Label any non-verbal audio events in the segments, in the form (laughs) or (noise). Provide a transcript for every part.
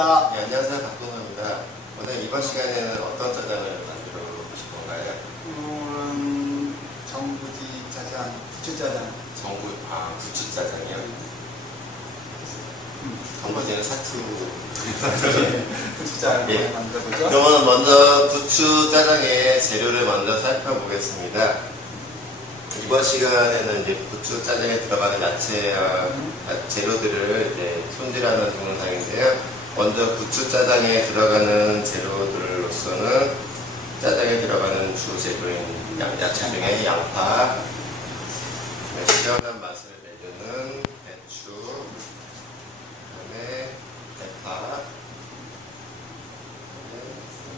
박근호입니다. 네, 안녕하세요. 박근호입니다. 오늘 이번 시간에는 어떤 짜장을 만들어 보실 건가요? 오늘은 정부지 짜장, 부추짜장. 정부, 아, 부추 짜장이요? 음. 정부지는 사투. 부추짜장 예. 만들어보죠. 그러면 먼저 부추 짜장의 재료를 먼저 살펴보겠습니다. 이번 시간에는 이제 부추 짜장에 들어가는 야채와 야- 재료들을 이제 손질하는 동영상인데요. 먼저 부추 짜장에 들어가는 재료들로서는 짜장에 들어가는 주 재료인 양- 야채 중에 양파, 시원한 맛을 내주는 배추, 그다음에 대파,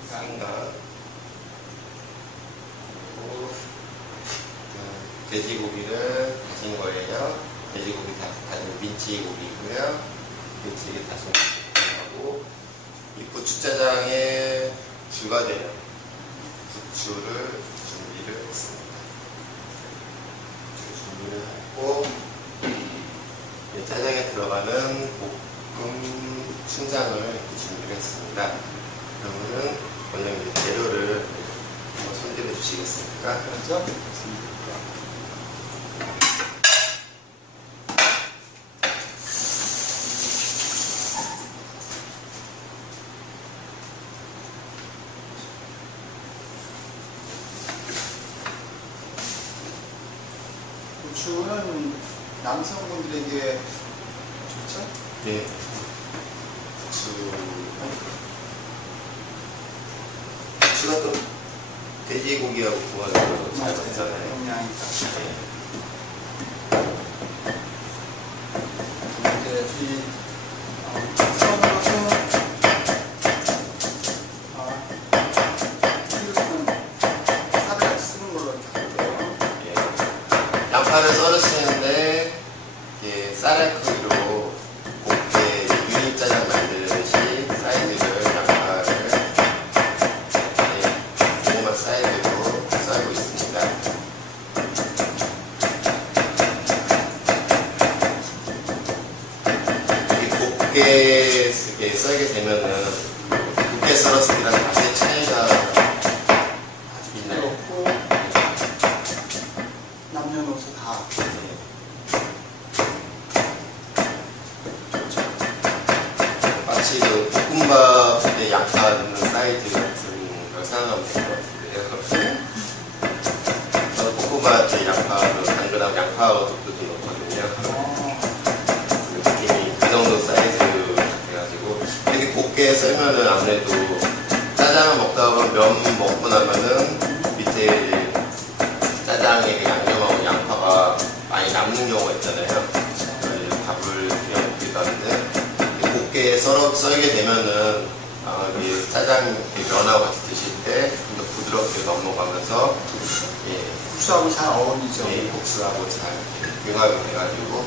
생강, 그리고 그 돼지고기를 다진 거예요. 돼지고기 다, 다진 민치고기고요. 민치고기 다진 고 기하고 이 고추짜장의 주가 되는 부추를 준비를 했습니다. 준비를 하고 이 짜장에 들어가는 볶음 춘장을 준비를 했습니다. 그러면은 먼저 재료를 손질해 주시겠습니까? 그렇죠? 부추는 남성분들에게 좋죠? 네. 부추. 부추가 또 돼지고기하고 구워서 잘 먹잖아요. 영양이 네. 이제 이 어, 처음으로서 어, 이것은 쌀을 같이 쓰는 걸로 이렇게 할게요. 예. 양파를 썰으시는데 예, 쌀알 크기로 곱게 유니 짜장 만들듯이 사이즈를 양파를 예, 조그만 사이즈로 썰고 있습니다. 이렇게 곱게 이렇게 썰게 되면은 곱게 썰었을 때랑 맛의 차이가 아주 있나요? 그렇고 남녀노소 다 마치 그 볶음밥 때 양파 넣는 사이즈 같은 걸 생각하면 될 것 같은데요. 저는 볶음밥 때 양파도 당근하고 양파도 좀 넣거든요. 느낌이 그 정도 사이즈 돼가지고 이렇게 곱게 썰면은 아무래도 짜장을 먹다 보면 면 먹고 나면은 밑에 짜장에 그 양념하고 양파가 많이 남는 경우가 있잖아요. 이렇게 썰어, 썰게 되면은 아, 이 짜장 면하고 같이 드실 때 좀 더 부드럽게 넘어가면서 예, 국수하고 잘 어울리죠. 예, 국수하고 잘 융합이 돼가지고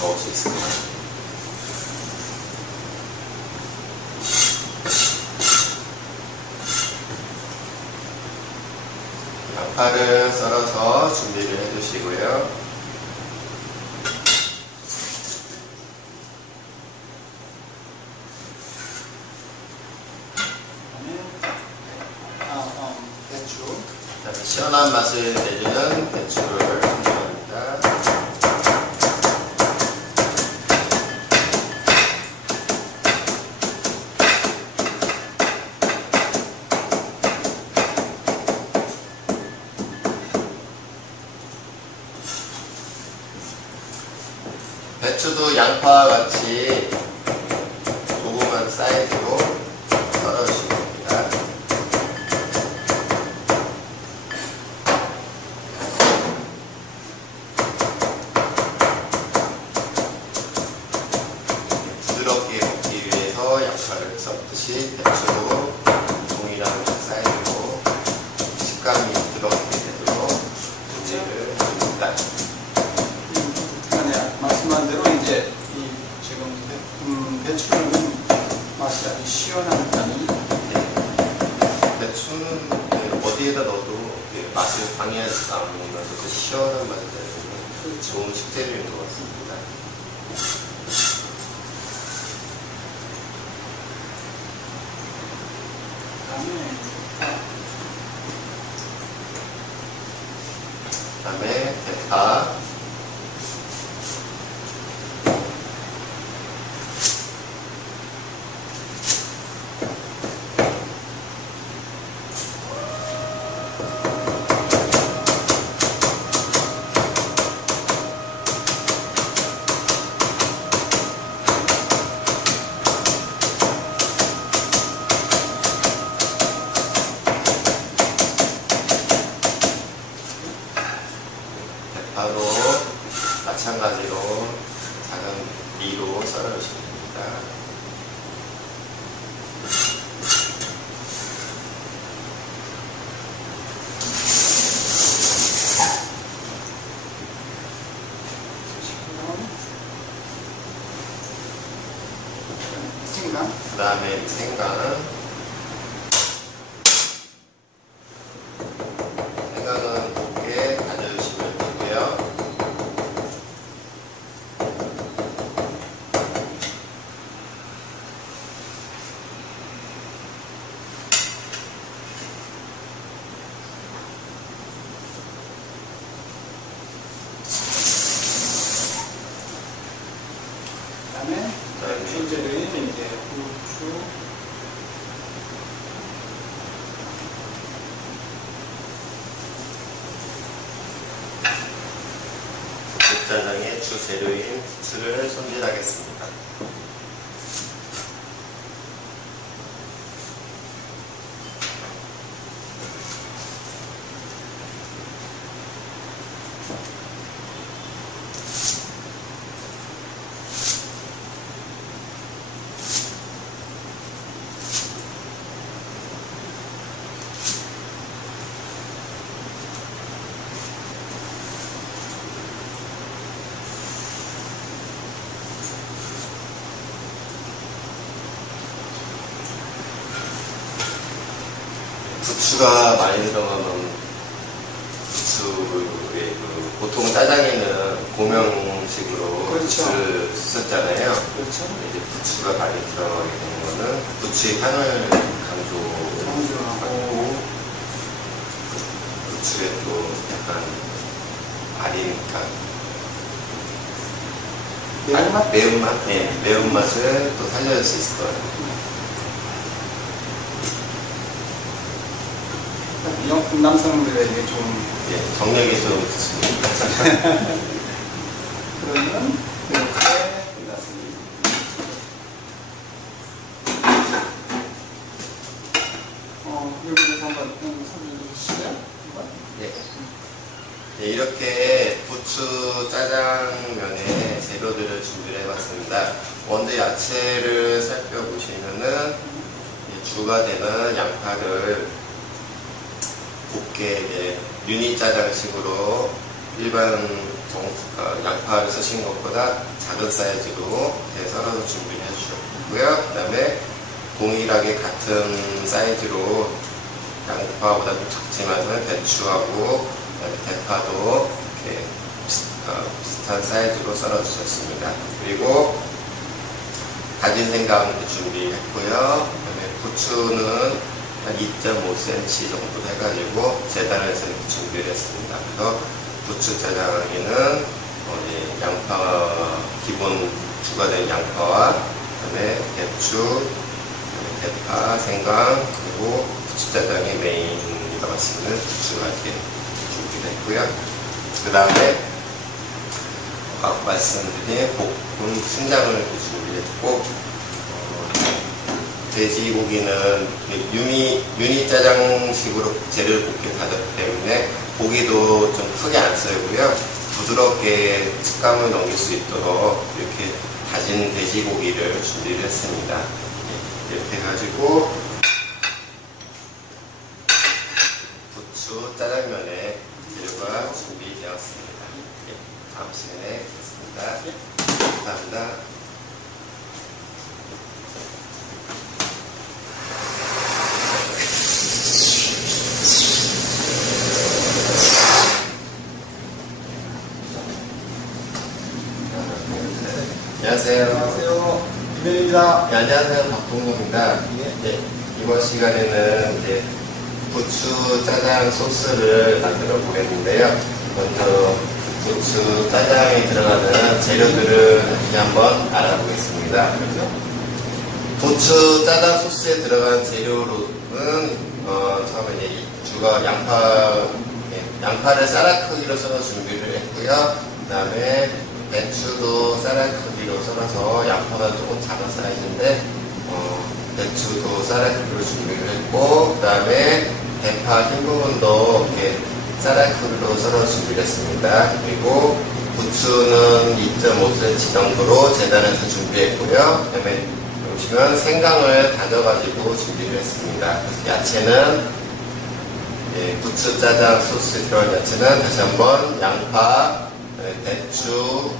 먹을 수 있습니다. 양파를 썰어서 준비를 해주시고요. 그다음에 아, 어, 배추. 그다음에 시원한 맛을 내주는 배추를 준비합니다. 배추도 양파와 같이 조그만 사이즈로 썰어주시면 됩니다. 부드럽게 먹기 위해서 양파를 섞듯이 배추도 동일한 사이즈로 식감이 부드럽게 되도록 준비를 해줍니다. 네, 말씀한 대로 이제 이 지금 배- 음, 배추는 맛이 아주 시원한 편이 네. 배추는 네, 어디에다 넣어도 네, 맛을 방해하지 않으면서 그 시원한 맛을 내는 좋은 식재료인 것 같습니다. 아, 그다음에 대파, 대파도 마찬가지로 작은 미로 썰어주시면 됩니다. 생강, 그 다음에 생강. 생강은 곱게 다져주시면 되고요. 그다음에 그다음에 주재료인 이제 후추, 국자장의 주재료인 부추를 손질하겠습니다. 부추가 많이 들어가면 부추의 그 보통 짜장에는 고명식으로 그렇죠. 부추를 썼잖아요. 그렇죠? 이제 부추가 많이 들어가게 되는 거는 부추의 향을 강조 강조하고 부추에 또 약간 아리니까 매운맛? 매운맛? 네, 매운맛을 또 살려줄 수 있을 거예요. 영- 남성들에게 좀 예, 정력이 (laughs) 좀 좋습니다. 그러면 이렇게 끝났습니다. 어, 여기서 한번 설명해 주시죠. 예. 네, 이렇게 부추 짜장면의 재료들을 준비를 해봤습니다. 먼저 야채를 살펴보시면은 이 주가 되는 양파를 곱게 이제 유니 짜장식으로 일반 정- 어, 양파를 쓰신 것보다 작은 사이즈로 썰어서 준비를 해주셨고요. 그 다음에 동일하게 같은 사이즈로 양파보다 좀 작지만은 배추하고 대파도 이렇게 비슷, 어, 비슷한 사이즈로 썰어 주셨습니다. 그리고 다진 생강 준비했고요. 그다음에 부추는 한 2.5cm 정도 해가지고 재단해서 준비를 했습니다. 그래서 부추 이제 양파 기본 주가 된 양파와 그다음에 배추, 대파, 생강 그리고 부추 짜장의 메인이라고 할수 있는 부추가 이렇게 준비를 했고요. 그 다음에 아까 말씀드린 볶은 순장을 준비했고 어, 돼지고기는 유미, 유니 짜장식으로 재료를 볶게 다졌기 때문에 고기도 좀 크게 안 썰고요. 부드럽게 식감을 넘길 수 있도록 이렇게 다진 돼지고기를 준비를 했습니다. 예, 이렇게 해가지고 부추 짜장면의 재료가 준비되었습니다. 예, 다음 시간에 뵙겠습니다. 감사합니다. 안녕하세요. 안녕하세요. 김현입니다. 네, 안녕하세요. 박동동입니다. 예. 네, 이번 시간에는 이제 부추 짜장 소스를 만들어 보겠는데요. 먼저 부추 짜장에 들어가는 재료들을 한번 알아보겠습니다. 부추 짜장 소스에 들어간 재료로는 어, 처음에 이제 이 주가 양파 예, 양파를 쌀알 크기로 썰어 준비를 했고요. 그 다음에 배추도 쌀알 크기로 썰어서 양파가 조금 작은 사이즈인데 어, 배추도 쌀알 크기로 준비를 했고 그 다음에 대파 흰 부분도 이렇게 쌀알 크기로 썰어 준비를 했습니다. 그리고 부추는 2.5cm 정도로 재단해서 준비했고요. 그다음에 보시면 생강을 다져가지고 준비를 했습니다. 야채는 예, 부추 짜장 소스에 들어갈 야채는 다시 한번 양파, 배추,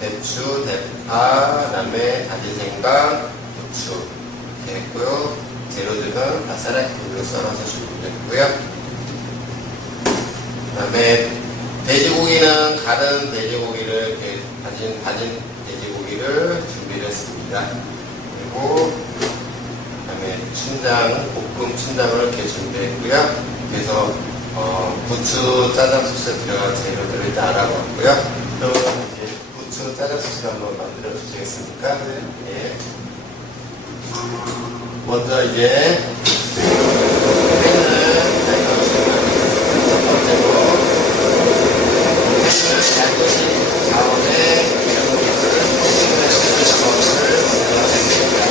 배추, 대파, 그다음에 다진 생강, 부추 이렇게 했고요. 재료들은 다 쌀알크기로 썰어서 준비했고요. 그다음에 돼지고기는 가른 돼지고기를 이렇게 다진 다진 돼지고기를 준비를 했습니다. 그리고 그다음에 춘장 볶음 춘장을 이렇게 준비했고요. 그래서 어, 부추 짜장 소스에 들어간 재료들을 일단 알아봤고요. 그럼 이제 부추 짜장 소스 한번 만들어 주시겠습니까? 네. 예. 먼저 이제 팬을 잘 넣으시면 첫 번째로 팬을 잘 넣으신 다음에 팬을 작업을 먼저 해줍니다.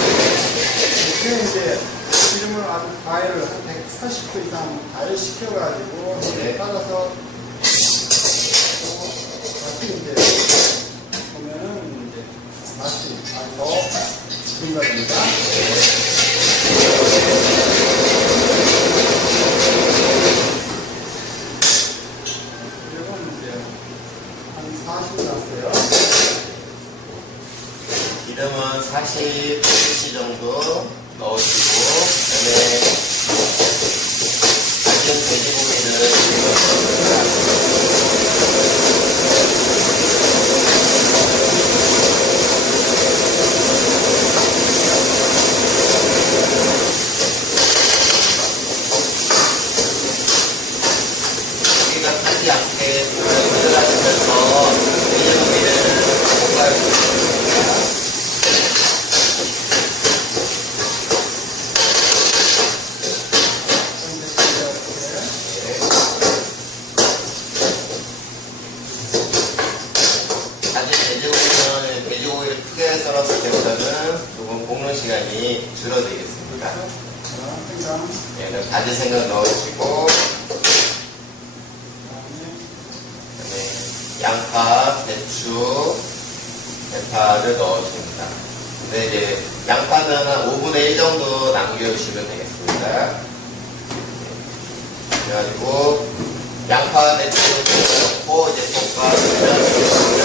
이게 이제 기름을 아주 가열을 한 180도 이상 가열시켜가지고 네. 따라서 다시 이제 보면은 이제 맛이 더 증가됩니다. 그리고 이제 한 40 났어요. 기름은 40cc 정도 넣으시고 그다음에 다진 돼지고기를 넣습니다. 고기가 타지 않게 들어가시면서 돼지고기를 볶아주십니다. 사실 돼지고기는 돼지고기를 때보다는 조금 볶는 시간이 줄어들겠습니다. 얘는 가지 생강 넣으시고 양파, 배추, 대파를 넣어줍니다. 근데 이제 양파는 한 5분의 1 정도 남겨주시면 되겠습니다. 그래가지고 양파, 배추를 넣고 이제 볶아주면 되겠습니다.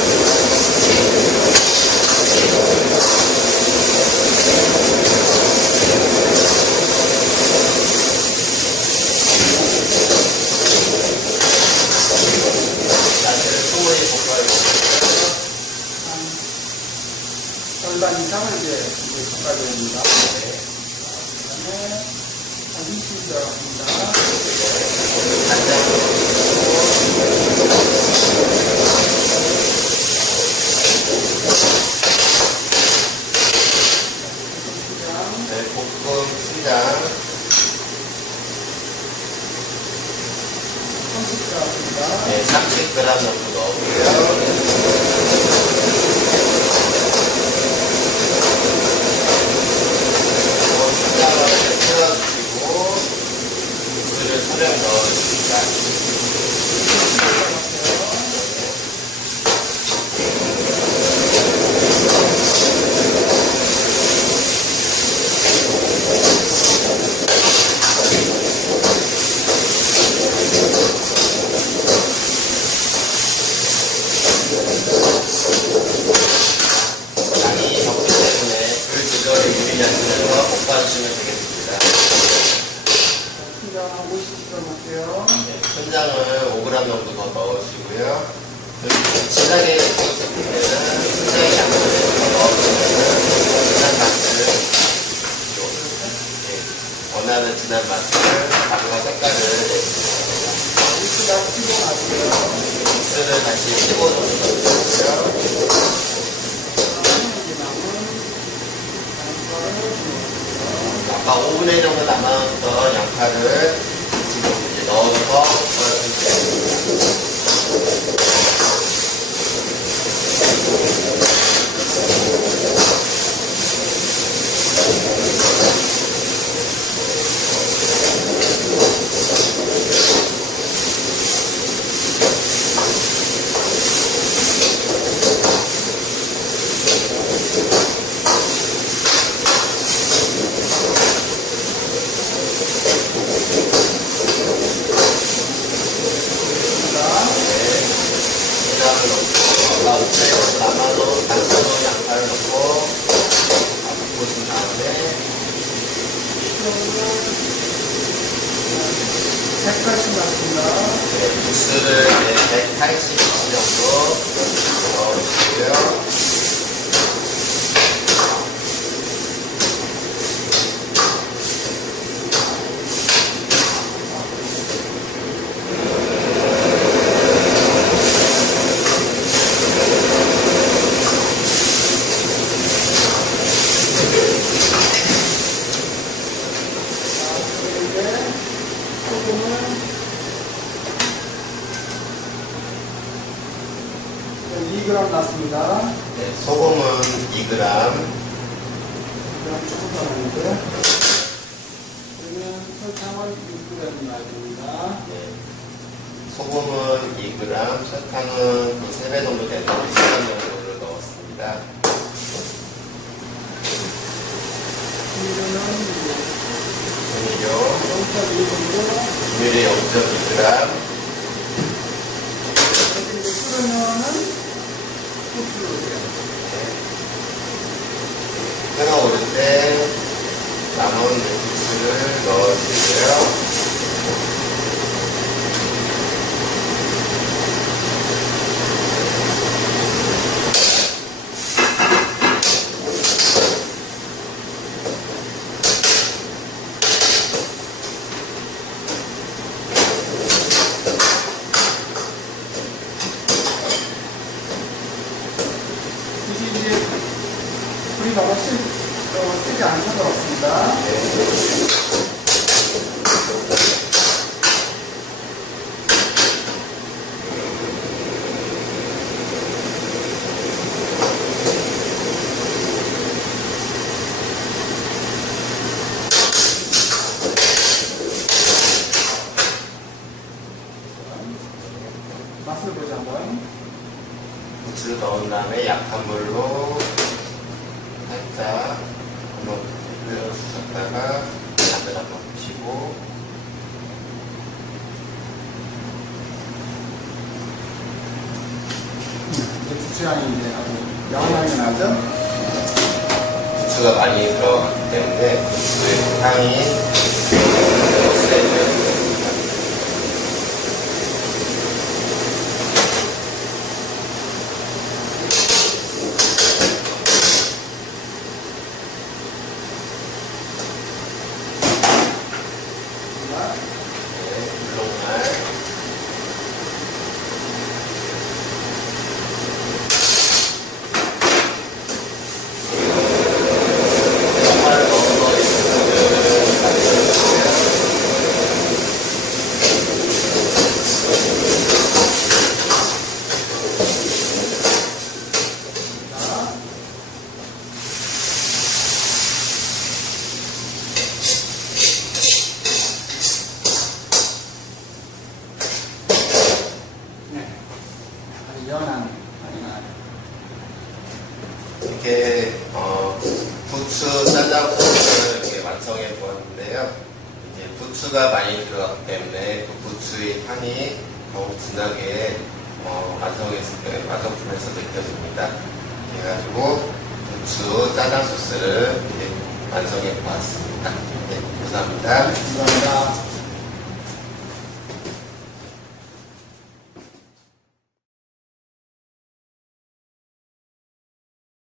야채를 충분히 볶아주시고요. 한 절반 이상을 이제 이제 볶아야 됩니다. 그다음에 한 20분 들어갑니다. 간장 그냥 네, 볶음 순장 30 들어갑니다. 네, 30g 정도. 그리고 순장을 풀어주시고 육수를 소량 넣어줍니다. 네, 천장을 5g 정도 더 넣으시고요. 진하게 구우실 때는 천장의 양쪽에 더 넣어주시면 진한 맛을 네, 원하는 진한 맛을 밥과 색깔을 육수가 나고요. 육수를 다시 15 정도 넣어주시고요. 이제 남은 양파를 아까 5분의 1 정도 남았던 양파를 지금 이제 넣어서 넣어주시면 됩니다. 양을 넣고 아까 5분의 1 정도 남아도 남겨놓은 양파를 넣고 볶으신 다음에 180 맞습니다. 네, 육수를 180cc 정도 넣어주시고요. 이제 소금은 2g 넣습니다. 네, 소금은 2g, 2g 조금 더 넣는데 그러면 설탕은 6g 넣어야 됩니다. 네, 소금은 2g, 설탕은 그 3배 정도 되는 1g 정도를 넣었습니다. 조미료, 0.2 정도 조미료 0.2g, 이렇게 이제 끓으면은 후추를 넣어요. 끓어오를 때 남은 육수를 넣어주고요. 이제 이제 불이 너무 쓰, 어, 쓰지 않도록 없습니다. 맛을 보자 한번. 육수를 넣은 다음에 약한 불로 살짝 한번 끓여주셨다가 약을 한번 보시고 이제 부추향이 이제 아주 영향이 나죠? 육수가 많이 들어갔기 때문에 육수의 향이 세져요. 네, 물롱말 정말 넣어서 있으면 만들어주세요. 자, 네. 아주 연한 향이 나요. 이렇게 어, 부추 짜장 소스를 이렇게 완성해 보았는데요. 이제 부추가 많이 들어갔기 때문에 그 부추의 향이 더욱 진하게 어, 완성했을 때 완성품에서 느껴집니다. 그래가지고 부추 짜장 소스를 완성해 보았습니다. 네, 감사합니다. 감사합니다.